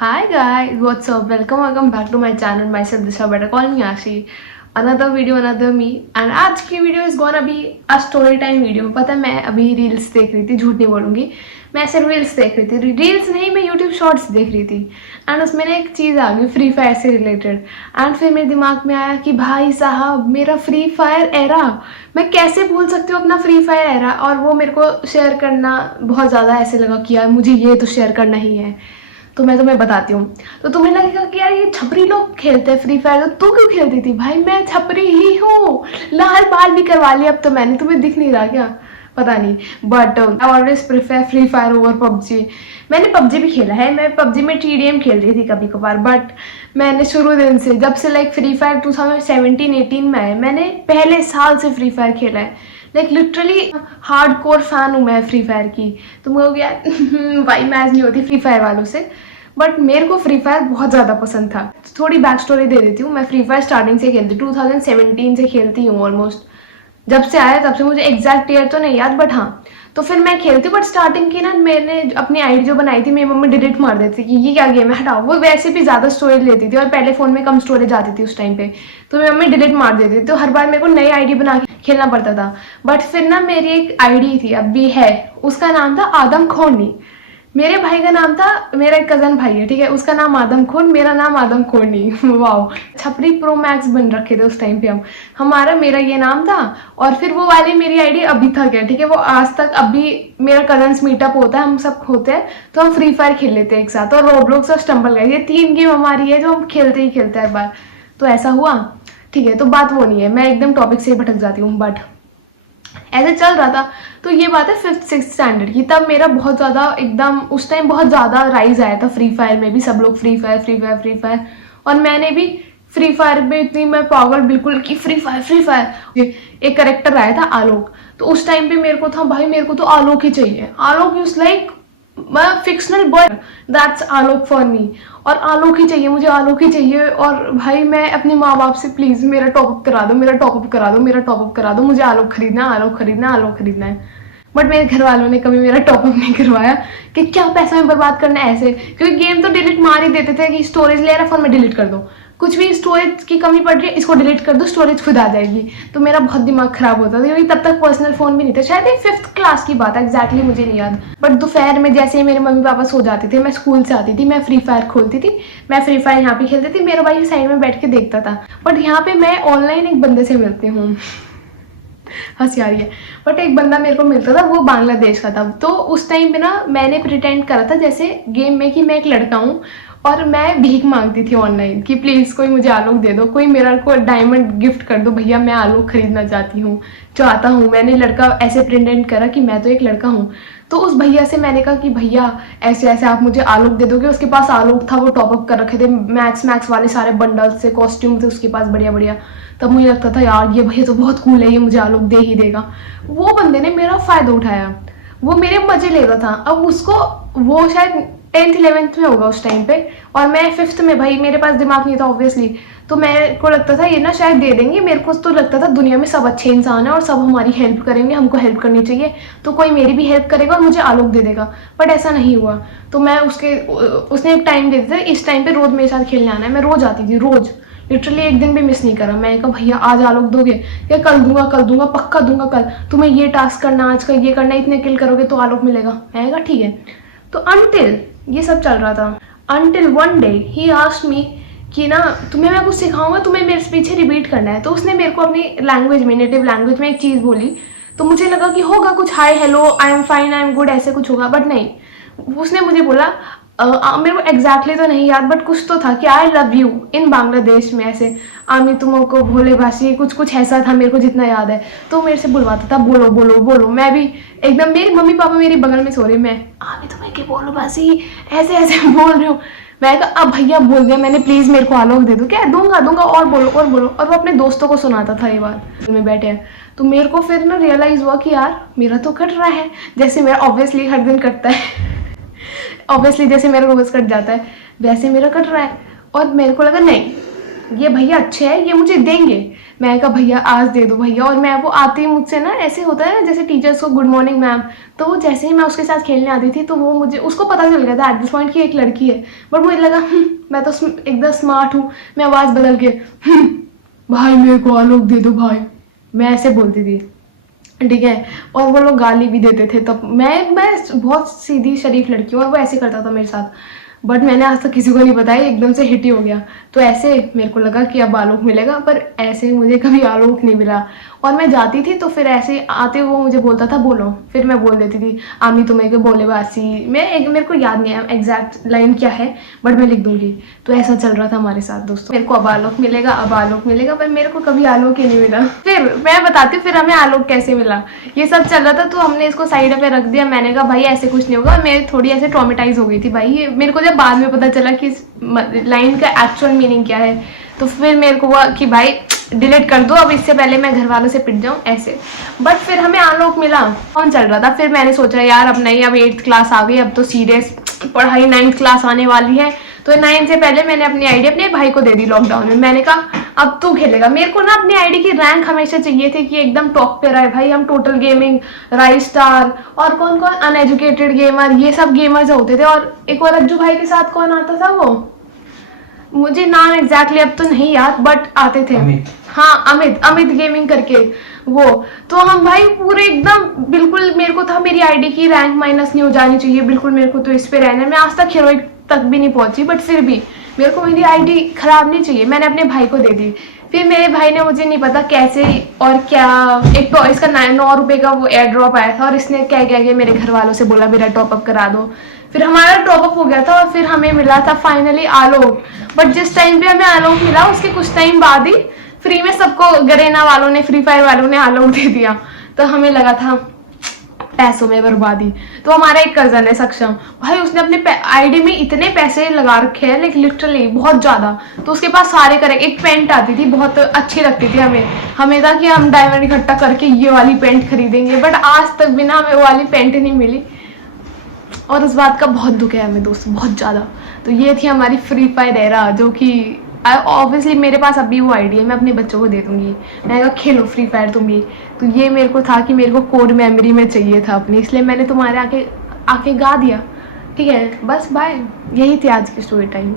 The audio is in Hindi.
Hi guys, what's up? Welcome back to my channel. Myself Disha, better call me Ashi. Another video, another me. And आज की video is gonna be a story time video. पता है मैं अभी रील्स देख रही थी, झूठ नहीं बोलूंगी. मैं सिर्फ रील्स देख रही थी, रील्स नहीं, मैं यूट्यूब शॉर्ट्स देख रही थी. एंड उसमें ना एक चीज़ आ गई फ्री फायर से रिलेटेड. एंड फिर मेरे दिमाग में आया कि भाई साहब मेरा फ्री फायर एरा, मैं कैसे भूल सकती हूँ अपना फ्री फायर एरा. और वो मेरे को शेयर करना बहुत ज़्यादा ऐसे लगा कि यार मुझे ये तो शेयर करना ही है. तो मैं तुम्हें बताती हूँ. तो तुम्हें लगेगा कि यार ये छपरी लोग खेलते हैं फ्री फायर, तो तू क्यों खेलती थी? भाई मैं छपरी ही हूँ, लाल बाल भी करवा लिया अब तो मैंने. तुम्हें दिख नहीं रहा क्या? पता नहीं, but I always prefer free fire over PUBG. मैंने पबजी भी खेला है, मैं पबजी में TDM खेलती थी कभी कभार. बट मैंने शुरू दिन से, जब से लाइक फ्री फायर 2017-18 में आए, मैंने पहले साल से फ्री फायर खेला है. Like literally hard core fan हूँ मैं फ्री फायर की. तुम कहोगे यार भाई मैच नहीं होती फ्री फायर वालों से, बट मेरे को फ्री फायर बहुत ज़्यादा पसंद था. थोड़ी बैक स्टोरी दे देती हूँ. मैं फ्री फायर स्टार्टिंग से खेलती, 2017 से खेलती हूँ ऑलमोस्ट. जब से आया तब से, मुझे एग्जैक्ट ईयर तो नहीं याद, बट हाँ. तो फिर मैं खेलती, बट स्टार्टिंग की ना मैंने अपनी आईडी जो बनाई थी, मेरी मम्मी डिलीट मार देती कि ये क्या गेम है, हटाओ. वो वैसे भी ज़्यादा स्टोरेज लेती थी और पहले फ़ोन में कम स्टोरेज आती थी उस टाइम पे, तो मेरी मम्मी डिलीट मार देती थी. तो हर बार मेरे को नई आईडी बना के खेलना पड़ता था. बट फिर ना मेरी एक आईडी थी, अब भी है, उसका नाम था आदम खोनी. मेरे भाई का नाम था, मेरा एक कजन भाई है, ठीक है, उसका नाम आदम खोन, मेरा नाम आदम खोनी. वाओ, छपरी प्रो मैक्स बन रखे थे उस टाइम पे हम. मेरा ये नाम था. और फिर वो वाली मेरी आईडी अभी तक है, ठीक है, वो आज तक. अभी मेरा कजन्स मीटअप होता है, हम सब होते हैं तो हम फ्री फायर खेल लेते हैं एक साथ. और रोब्लॉक्स और स्टम्बल गाइस, ये 3 गेम हमारी है जो हम खेलते ही खेलते हैं हर बार. तो ऐसा हुआ, ठीक है. तो बात वो नहीं है, मैं एकदम टॉपिक से ही भटक जाती हूँ. बट ऐसे चल रहा था. तो ये बात है 5th-6th स्टैंडर्ड की. तब मेरा बहुत ज़्यादा एकदम उस टाइम बहुत ज़्यादा राइज आया था फ्री फायर में भी. सब लोग free fire free fire free fire, और मैंने भी फ्री फायर में इतनी मैं पागल बिल्कुल कि फ्री फायर फ्री फायर. एक करेक्टर आया था आलोक, तो उस टाइम पे मेरे को था भाई मेरे को तो आलोक ही चाहिए. Alok is like fictional boy, that's Alok for me. और आलोक ही चाहिए मुझे, आलोक ही चाहिए. और भाई मैं अपने माँ बाप से प्लीज़ मेरा टॉपअप करा दो, मेरा टॉपअप करा दो, मेरा टॉपअप करा दो, मुझे आलोक खरीदना, आलोक खरीदना, आलोक खरीदना है. बट मेरे घर वालों ने कभी मेरा टॉपअप नहीं करवाया कि क्या पैसा में बर्बाद करना है ऐसे, क्योंकि गेम तो डिलीट मार ही देते थे कि स्टोरेज ले रहा फोन में डिलीट कर दो, कुछ भी स्टोरेज की कमी पड़ रही है इसको डिलीट कर दो, स्टोरेज खुद आ जाएगी. तो मेरा बहुत दिमाग खराब होता था, क्योंकि तब तक पर्सनल फोन भी नहीं था. शायद ये 5th क्लास की बात है, एग्जैक्टली मुझे नहीं याद. बट दोपहर में जैसे ही मेरे मम्मी पापा सो जाते थे, मैं स्कूल से आती थी, मैं फ्री फायर खोलती थी, मैं फ्री फायर यहाँ पे खेलती थी, मेरा भाई साइड में बैठ के देखता था. बट यहाँ पे मैं ऑनलाइन एक बंदे से मिलती हूँ, हंसी आ रही है, बट एक बंदा मेरे को मिलता था, वो बांग्लादेश का था. तो उस टाइम पे ना मैंने प्रिटेंड करा था जैसे गेम में कि मैं एक लड़का हूँ, और मैं भीख मांगती थी ऑनलाइन कि प्लीज़ कोई मुझे आलोक दे दो, कोई मेरा को डायमंड गिफ्ट कर दो भैया, मैं आलोक खरीदना चाहती हूँ, चाहता हूँ. मैंने लड़का ऐसे प्रिटेंड करा कि मैं तो एक लड़का हूँ. तो उस भैया से मैंने कहा कि भैया ऐसे ऐसे आप मुझे आलोक दे दोगे. उसके पास आलोक था, वो टॉपअप कर रखे थे, मैक्स वाले सारे बंडल्स से कॉस्ट्यूम थे उसके पास बढ़िया बढ़िया. तब मुझे लगता था यार ये भैया तो बहुत कूल है, ये मुझे आलोक दे ही देगा. वो बंदे ने मेरा फ़ायदा उठाया, वो मेरे मज़े ले रहा था. अब उसको, वो शायद 10th-11th में होगा उस टाइम पे, और मैं 5th में. भाई मेरे पास दिमाग नहीं था ऑब्वियसली, तो मेरे को लगता था ये ना शायद दे देंगे. मेरे को तो लगता था दुनिया में सब अच्छे इंसान हैं और सब हमारी हेल्प करेंगे, हमको हेल्प करनी चाहिए, तो कोई मेरी भी हेल्प करेगा और मुझे आलोक दे देगा. बट ऐसा नहीं हुआ. तो मैं उसने एक टाइम दे दिया, इस टाइम पे रोज़ मेरे साथ खेलने आना है. मैं रोज़ आती थी, रोज़, लिटरली एक दिन भी मिस नहीं करा. मैं कहा भैया आज आलोक दोगे क्या? कल दूंगा पक्का दूंगा. कल तुम्हें ये टास्क करना, आज का ये करना, इतने किल करोगे तो आलोक मिलेगा. मैं कहा ठीक है. तो अनटिल ये सब चल रहा था, until one day he asked me कि ना तुम्हें मैं कुछ सिखाऊंगा, तुम्हें मेरे पीछे रिपीट करना है. तो उसने मेरे को अपनी लैंग्वेज में, नेटिव लैंग्वेज में एक चीज़ बोली. तो मुझे लगा कि होगा कुछ hi hello I am fine I am good ऐसे कुछ होगा, बट नहीं. उसने मुझे बोला मेरे को एग्जैक्टली तो नहीं याद, बट कुछ तो था कि I love you in Bangladesh में ऐसे, आमी तुमको भोले भाषी, कुछ कुछ ऐसा था मेरे को जितना याद है. तो मेरे से बुलवाता था बोलो बोलो बोलो. मैं भी एकदम, मेरी मम्मी पापा मेरे बगल में सो रहे, मैं आमी तुम्हें के बोलो भाषी ऐसे ऐसे बोल रही हूँ. मैं कहा अब भैया बोल दिया मैंने, प्लीज़ मेरे को आलोक दे दो. क्या दूंगा और बोलो और बोलो. और वो अपने दोस्तों को सुनाता था ये बात में बैठे हैं. तो मेरे को फिर ना रियलाइज़ हुआ कि यार मेरा तो कट रहा है, जैसे मेरा ऑब्वियसली हर दिन कटता है ऑब्वियसली जैसे मेरा रोज कट जाता है वैसे मेरा कट रहा है. और मेरे को लगा नहीं, ये भैया अच्छे हैं, ये मुझे देंगे। मैं कहा भैया आज दे दो भैया। और मैं वो आती मुझसे ना ऐसे होता है ना जैसे टीचर्स को गुड मॉर्निंग मैम, तो वो जैसे ही मैं उसके साथ खेलने आती थी तो वो मुझे, उसको पता चल गया था एट दिस पॉइंट कि एक लड़की है। बट मुझे लगा मैं तो एकदम स्मार्ट हूँ, मैं आवाज़ बदल के भाई मेरे को आलोक दे दो भाई, मैं ऐसे बोलती थी, ठीक है। और वो लोग गाली भी देते थे। तब मैं बहुत सीधी शरीफ लड़की हूँ और वो ऐसे करता था मेरे साथ। बट मैंने आज तक किसी को नहीं बताया, एकदम से हिट ही हो गया। तो ऐसे मेरे को लगा कि अब आलोक मिलेगा, पर ऐसे मुझे कभी आलोक नहीं मिला। और मैं जाती थी तो फिर ऐसे आते वो मुझे बोलता था बोलो, फिर मैं बोल देती थी आमी तुम्हें के बोले बासी। मेरे को याद नहीं है एग्जैक्ट लाइन क्या है, बट मैं लिख दूंगी। तो ऐसा चल रहा था हमारे साथ दोस्तों। मेरे को अब आलोक मिलेगा, अब आलोक मिलेगा, पर मेरे को कभी आलोक ही नहीं मिला। फिर मैं बताती हूँ फिर हमें आलोक कैसे मिला। ये सब चल रहा था तो हमने इसको साइड पे रख दिया। मैंने कहा भाई ऐसे कुछ नहीं होगा। मैं थोड़ी ऐसे ट्रॉमेटाइज हो गई थी भाई, ये मेरे को जब बाद में पता चला कि इस लाइन का एक्चुअल मीनिंग क्या है, तो फिर मेरे को हुआ कि भाई डिलीट कर दो, अब इससे पहले मैं घर वालों से पिट जाऊं ऐसे। बट फिर हमें आलोक मिला, कौन चल रहा था। फिर मैंने सोचा यार अब नहीं, अब 8th क्लास आ गई, अब तो सीरियस पढ़ाई, 9th क्लास आने वाली है। तो 9 से पहले मैंने अपनी आईडी अपने भाई को दे दी लॉकडाउन में। मैंने कहा अब तू खेलेगा। मेरे को ना अपनी आईडी की रैंक हमेशा चाहिए थी कि एकदम टॉप पे रहे भाई। हम टोटल गेमिंग, राइस स्टार और कौन कौन अनएजुकेटेड गेमर, ये सब गेमर्स होते थे। और एक और अज्जू भाई के साथ कौन आता था, वो मुझे नाम एग्जैक्टली अब तो नहीं याद, बट आते थे। हाँ अमित गेमिंग करके वो। तो हम भाई पूरे एकदम बिल्कुल, मेरे को था मेरी आईडी की रैंक माइनस नहीं हो जानी चाहिए बिल्कुल, मेरे को तो इस पे रहना है। मैं आज तक हीरोइक तक भी नहीं पहुंची, बट फिर भी मेरे को मेरी आईडी खराब नहीं चाहिए। मैंने अपने भाई को दे दी। फिर मेरे भाई ने, मुझे नहीं पता कैसे और क्या, एक तो इसका 9 रुपए का वो एयर ड्रॉप आया था और इसने क्या क्या किया, मेरे घर वालों से बोला मेरा टॉपअप करा दो। फिर हमारा टॉपअप हो गया था और फिर हमें मिला था फाइनली आलोक। बट जिस टाइम पे हमें आलोक मिला उसके कुछ टाइम बाद ही फ्री में सबको गरेना वालों ने, फ्री फायर वालों ने आलोक दे दिया। तो हमें लगा था पैसों में बर्बादी। तो हमारा एक कजन है सक्षम भाई, उसने अपने आईडी में इतने पैसे लगा रखे हैं, लाइक लिटरली बहुत ज्यादा। तो उसके पास सारे करेक्ट, एक पेंट आती थी बहुत अच्छी लगती थी हमें था कि हम डायमंड इकट्ठा करके ये वाली पेंट खरीदेंगे। बट आज तक भी ना हमें वो वाली पेंट नहीं मिली और उस बात का बहुत दुख है हमें दोस्त, बहुत ज़्यादा। तो ये थी हमारी फ्री फायर एरा, जो कि ऑब्वियसली मेरे पास अभी वो आईडी है, मैं अपने बच्चों को दे दूंगी। मैं कहा खेलो फ्री फायर तुम भी। तो ये मेरे को था कि मेरे को कोर मेमोरी में चाहिए था अपनी, इसलिए मैंने तुम्हारे आके आके गा दिया। ठीक है, बस बाय। यही थी आज की स्टोरी टाइम।